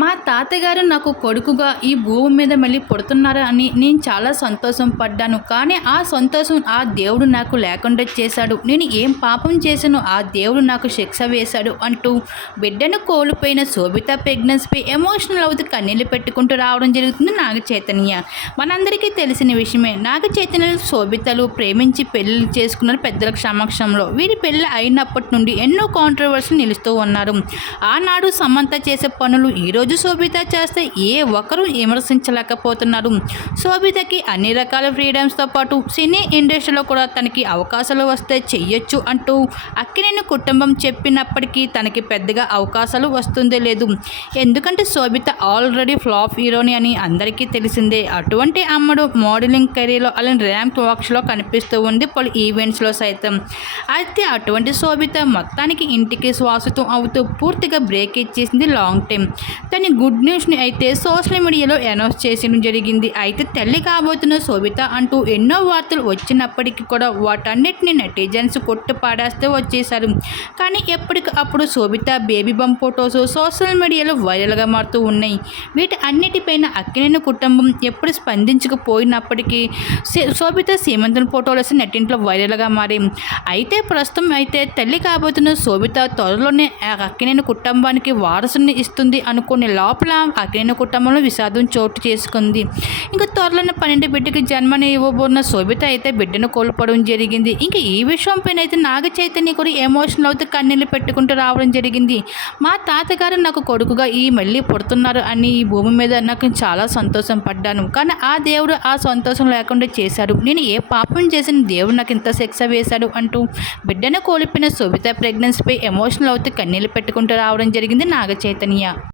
మా తాతగారు నాకు కొడుకుగా ఈ భూమి మీద మళ్ళీ పుడుతున్నారా అని నేను చాలా సంతోషం పడ్డాను. కానీ ఆ సంతోషం ఆ దేవుడు నాకు లేకుండా చేశాడు. నేను ఏం పాపం చేశానో ఆ దేవుడు నాకు శిక్ష వేశాడు అంటూ బిడ్డను కోల్పోయిన శోభిత ప్రెగ్నెన్సీపై ఎమోషనల్ అవుతూ కన్నీళ్ళు పెట్టుకుంటూ రావడం జరుగుతుంది నాగ చైతన్య. మనందరికీ తెలిసిన విషయమే, నాగ చైతన్య శోభితలు ప్రేమించి పెళ్లి చేసుకున్నారు పెద్దల సమక్షంలో. వీరి పెళ్లి అయినప్పటి నుండి ఎన్నో కాంట్రవర్సీలు నిలుస్తూ ఉన్నారు. ఆనాడు సమంత చేసే పనులు ఈరోజు శోభిత చేస్తే ఏ ఒక్కరూ విమర్శించలేకపోతున్నారు. శోభితకి అన్ని రకాల ఫ్రీడమ్స్తో పాటు సినీ ఇండస్ట్రీలో కూడా తనకి అవకాశాలు వస్తే చెయ్యొచ్చు అంటూ అక్కినేని కుటుంబం చెప్పినప్పటికీ తనకి పెద్దగా అవకాశాలు వస్తుందే లేదు. ఎందుకంటే శోభిత ఆల్రెడీ ఫ్లాప్ హీరోని అని అందరికీ తెలిసిందే. అటువంటి అమ్మడు మోడలింగ్ కెరీర్లో అలాంటి ర్యాంప్ వాక్స్లో కనిపిస్తూ ఉంది పలు ఈవెంట్స్లో సైతం. అయితే అటువంటి శోభిత మొత్తానికి ఇంటికి శ్వాసతో అవుతూ పూర్తిగా బ్రేక్ ఇచ్చేసింది లాంగ్ టైం. తన గుడ్ న్యూస్ని అయితే సోషల్ మీడియాలో అనౌన్స్ చేయడం జరిగింది. అయితే తల్లి కాబోతున్న శోభిత అంటూ ఎన్నో వార్తలు వచ్చినప్పటికీ కూడా వాటన్నిటిని నెటిజన్స్ కొట్టి పాడేస్తే వచ్చేశారు. కానీ ఎప్పటికప్పుడు శోభిత బేబీ బంప్ ఫొటోస్ సోషల్ మీడియాలో వైరల్గా మారుతూ ఉన్నాయి. వీటి అన్నిటిపైన అక్కినేని కుటుంబం ఎప్పుడు స్పందించకపోయినప్పటికీ శోభిత సీమంతం ఫోటోలు వేసి నెట్టింట్లో వైరల్గా మారాయి. అయితే ప్రస్తుతం అయితే తల్లి కాబోతున్న శోభిత త్వరలోనే అక్కినేని కుటుంబానికి వారసుని ఇస్తుంది అనుకునే లోపల అక్కినేని కుటుంబంలో విషాదం చోటు చేసుకుంది. ఇంకా త్వరలోనే 12 బిడ్డకి జన్మని ఇవ్వబోతున్న శోభిత అయితే బిడ్డను కోల్పోవడం జరిగింది. ఇంకా ఈ విషయం పైన అయితే నాగ చైతన్య కూడా ఎమోషనల్ అవుతూ కన్నీళ్ళు పెట్టుకుంటూ రావడం జరిగింది. మా తాతగారు నాకు కొడుకుగా మళ్ళీ పుడుతున్నారు అని ఈ భూమి మీద నాకు చాలా సంతోషం పడ్డాను. కానీ ఆ దేవుడు ఆ సంతోషం లేకుండా చేశాడు. నేను ఏ పాపం చేసిన దేవుడు నాకు ఇంత శిక్ష వేశాడు అంటూ బిడ్డను కోల్పోయిన శోభిత ప్రెగ్నెన్సీపై ఎమోషనల్ అవుతూ కన్నీళ్ళు పెట్టుకుంటూ రావడం జరిగింది నాగ చైతన్య.